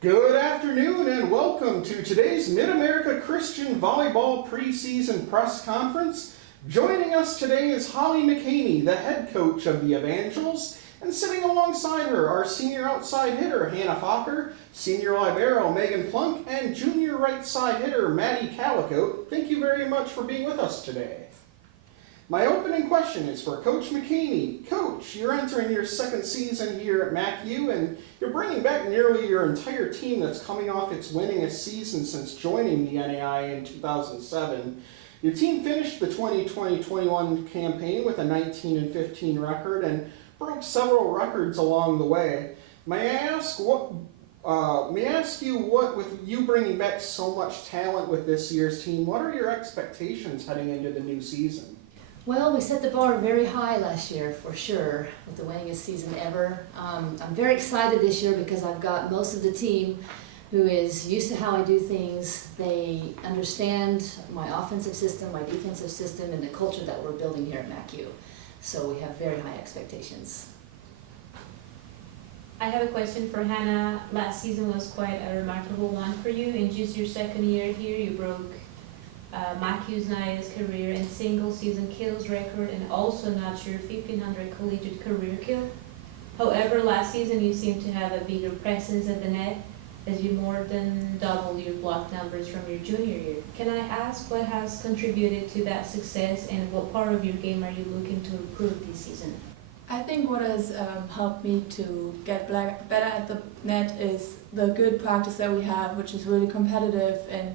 Good afternoon and welcome to today's Mid-America Christian Volleyball Preseason Press Conference. Joining us today is Holly McKamie, the head coach of the Evangels, and sitting alongside her are senior outside hitter Hanna Foecker, senior libero Maegan Plunk, and junior right side hitter Maddie Callicoat. Thank you very much for being with us today. My opening question is for Coach McKamie. Coach, you're entering your second season here at MACU, and you're bringing back nearly your entire team that's coming off its winningest season since joining the NAI in 2007. Your team finished the 2020-21 campaign with a 19-15 record and broke several records along the way. May I ask you what, with you bringing back so much talent with this year's team, what are your expectations heading into the new season? Well, we set the bar very high last year, for sure, with the winningest season ever. I'm very excited this year because I've got most of the team who is used to how I do things. They understand my offensive system, my defensive system, and the culture that we're building here at MACU. So we have very high expectations. I have a question for Hanna. Last season was quite a remarkable one for you. In just your second year here, you broke MACU's NAIA's career and single season kills record and also notched your 1500 collegiate career kill. However, last season you seemed to have a bigger presence at the net as you more than doubled your block numbers from your junior year. Can I ask what has contributed to that success and what part of your game are you looking to improve this season? I think what has helped me to get better at the net is the good practice that we have, which is really competitive, and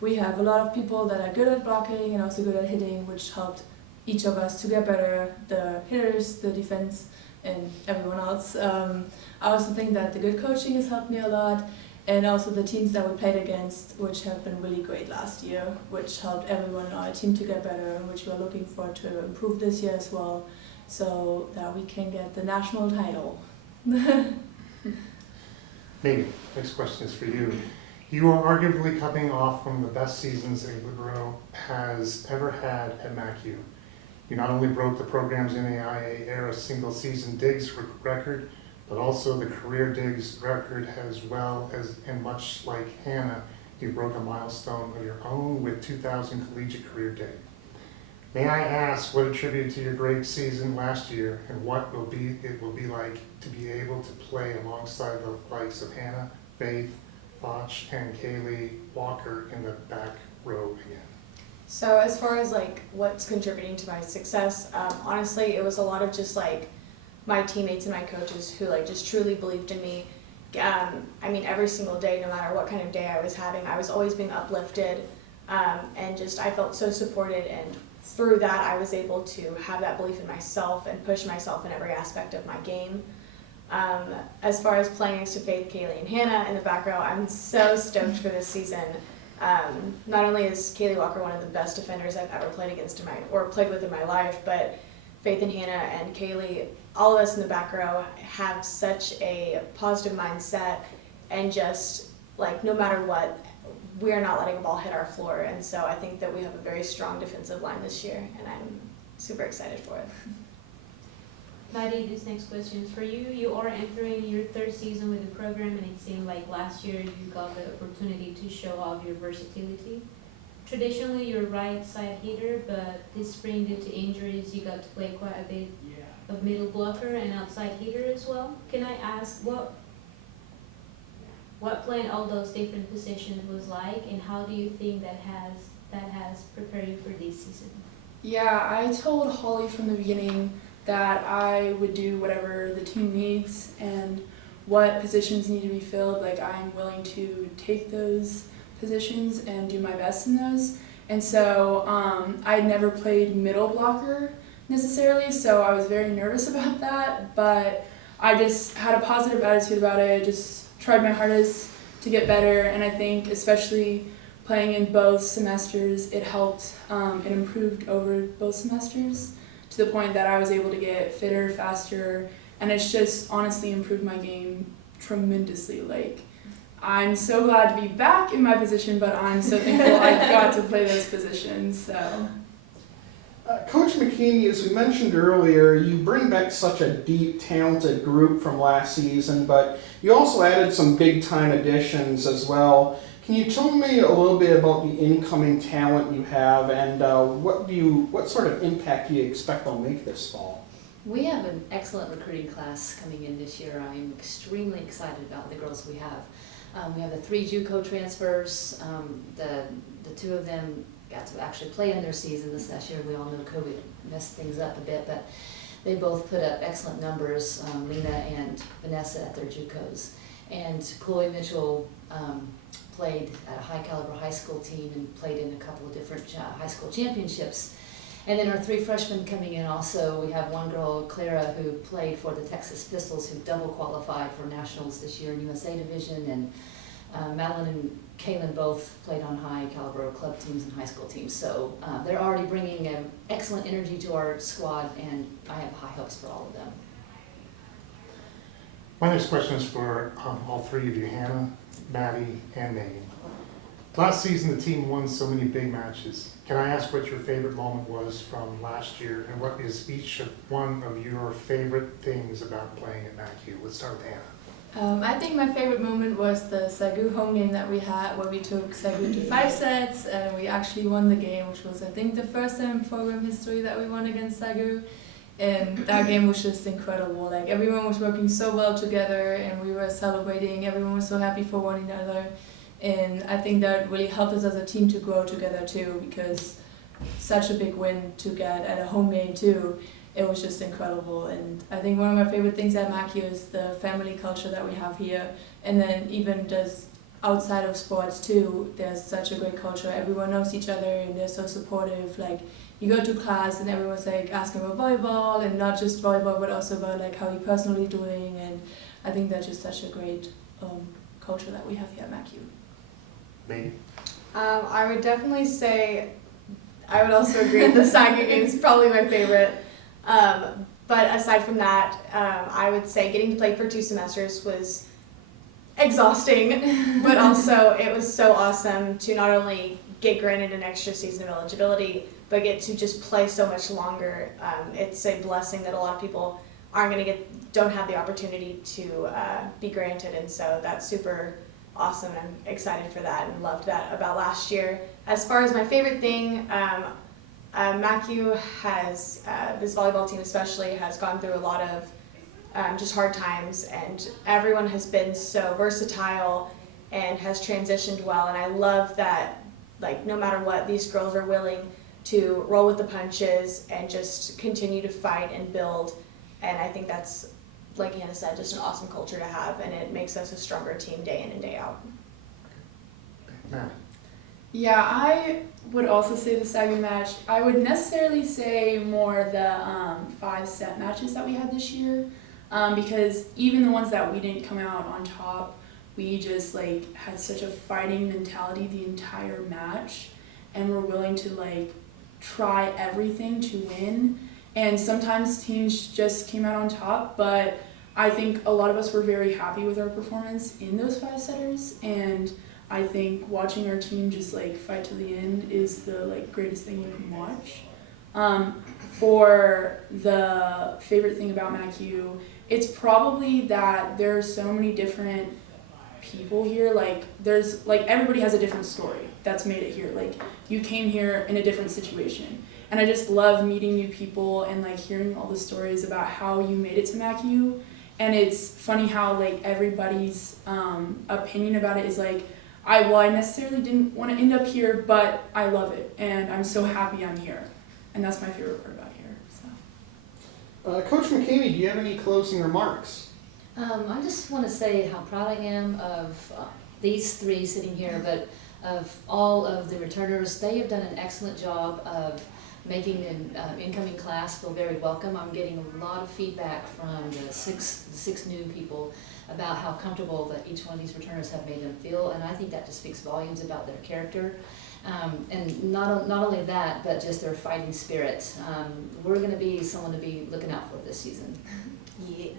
we have a lot of people that are good at blocking and also good at hitting, which helped each of us to get better, the hitters, the defense, and everyone else. I also think that the good coaching has helped me a lot, and also the teams that we played against, which have been really great last year, which helped everyone in our team to get better, and which we're looking for to improve this year as well, so that we can get the national title. Megan, next question is for you. You are arguably coming off one of the best seasons a libero has ever had at MACU. You not only broke the program's NAIA era single season digs record, but also the career digs record as well as, and much like Hanna, you broke a milestone of your own with 2,000 collegiate career dig. May I ask what attributed to your great season last year and what it will be like to be able to play alongside the likes of Hanna, Faith, Foch, and Kaylee Walker in the back row again? So as far as like what's contributing to my success, honestly, it was a lot of just like my teammates and my coaches who like just truly believed in me. I mean, every single day, no matter what kind of day I was having, I was always being uplifted, and just I felt so supported, and through that I was able to have that belief in myself and push myself in every aspect of my game. As far as playing next to Faith, Kaylee, and Hanna in the back row, I'm so stoked for this season. Not only is Kaylee Walker one of the best defenders I've ever played against or played with in my life, but Faith and Hanna and Kaylee, all of us in the back row have such a positive mindset, and just like no matter what, we are not letting a ball hit our floor. And so I think that we have a very strong defensive line this year, and I'm super excited for it. Maddie, this next question is for you. You are entering your third season with the program, and it seemed like last year you got the opportunity to show off your versatility. Traditionally, you're a right side hitter, but this spring, due to injuries, you got to play quite a bit of middle blocker and outside hitter as well. Can I ask what playing all those different positions was like, and how do you think that has prepared you for this season? Yeah, I told Holly from the beginning that I would do whatever the team needs and what positions need to be filled. Like, I'm willing to take those positions and do my best in those. And so I'd never played middle blocker necessarily, so I was very nervous about that, but I just had a positive attitude about it. I just tried my hardest to get better, and I think especially playing in both semesters, it helped and improved over both semesters, to the point that I was able to get fitter, faster, and it's just honestly improved my game tremendously. Like, I'm so glad to be back in my position, but I'm so thankful I got to play those positions. So Coach McKamie, as we mentioned earlier, you bring back such a deep, talented group from last season, but you also added some big-time additions as well. Can you tell me a little bit about the incoming talent you have, and what sort of impact do you expect they'll make this fall? We have an excellent recruiting class coming in this year. I'm extremely excited about the girls we have. We have the 3 JUCO transfers. The 2 of them got to actually play in their season this last year. We all know COVID messed things up a bit, but they both put up excellent numbers, Lena and Vanessa at their JUCOs. And Chloe Mitchell played at a high caliber high school team and played in a couple of different high school championships. And then our 3 freshmen coming in also. We have one girl, Clara, who played for the Texas Pistols, who double qualified for nationals this year in USA Division, and Madeline and Kaylin both played on high caliber club teams and high school teams. So they're already bringing excellent energy to our squad, and I have high hopes for all of them. My next question is for all 3 of you, Hannah, Maddie, and Maegan. Last season, the team won so many big matches. Can I ask what your favorite moment was from last year, and what is each one of your favorite things about playing at MACU? Let's start with Hannah. I think my favorite moment was the SAGU home game that we had, where we took SAGU to 5 sets and we actually won the game, which was, I think, the first time in program history that we won against SAGU. And that game was just incredible. Like, everyone was working so well together and we were celebrating. Everyone was so happy for one another. And I think that really helped us as a team to grow together too, because such a big win to get at a home game too. It was just incredible. And I think one of my favorite things at MACU is the family culture that we have here. And then even just outside of sports too, there's such a great culture. Everyone knows each other and they're so supportive. Like, you go to class and everyone's like asking about volleyball, and not just volleyball, but also about like how you're personally doing. And I think that's just such a great culture that we have here at MACU. Maegan? I would definitely say, I would also agree the SAGU game is probably my favorite. But aside from that, I would say getting to play for 2 semesters was exhausting, but also it was so awesome to not only get granted an extra season of eligibility, but get to just play so much longer. It's a blessing that a lot of people don't have the opportunity to be granted, and so that's super awesome. I'm excited for that and loved that about last year. As far as my favorite thing, MACU has, this volleyball team especially, has gone through a lot of just hard times, and everyone has been so versatile and has transitioned well, and I love that, like, no matter what, these girls are willing to roll with the punches and just continue to fight and build, and I think that's, like Hannah said, just an awesome culture to have, and it makes us a stronger team day in and day out. Matt? Yeah, I would also say the SAGU match. I would necessarily say more the 5-set matches that we had this year, because even the ones that we didn't come out on top, we just like had such a fighting mentality the entire match, and we're willing to like try everything to win. And sometimes teams just came out on top, but I think a lot of us were very happy with our performance in those 5-setters, and I think watching our team just like fight to the end is the like greatest thing you can watch. For the favorite thing about MACU, it's probably that there are so many different people here. Like, there's like, everybody has a different story that's made it here. Like, you came here in a different situation, and I just love meeting new people and like hearing all the stories about how you made it to MACU. And it's funny how like everybody's opinion about it is like, I necessarily didn't want to end up here, but I love it, and I'm so happy I'm here, and that's my favorite part about here. So. Coach McKamie, do you have any closing remarks? I just want to say how proud I am of these 3 sitting here, but of all of the returners. They have done an excellent job of making the incoming class feel very welcome. I'm getting a lot of feedback from the six new people about how comfortable that each one of these returners have made them feel, and I think that just speaks volumes about their character. And not only that, but just their fighting spirit. We're going to be someone to be looking out for this season. Yeah.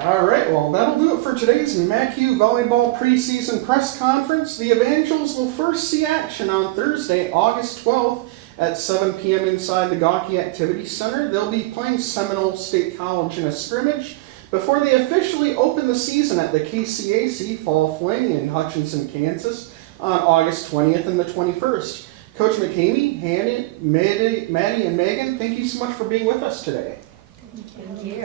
All right, well, that'll do it for today's MACU Volleyball Preseason Press Conference. The Evangels will first see action on Thursday, August 12th at 7 p.m. inside the Gawkey Activity Center. They'll be playing Seminole State College in a scrimmage before they officially open the season at the KCAC Fall Fling in Hutchinson, Kansas on August 20th and the 21st. Coach McKamie, Hanna, Maddie, and Maegan, thank you so much for being with us today. Thank you.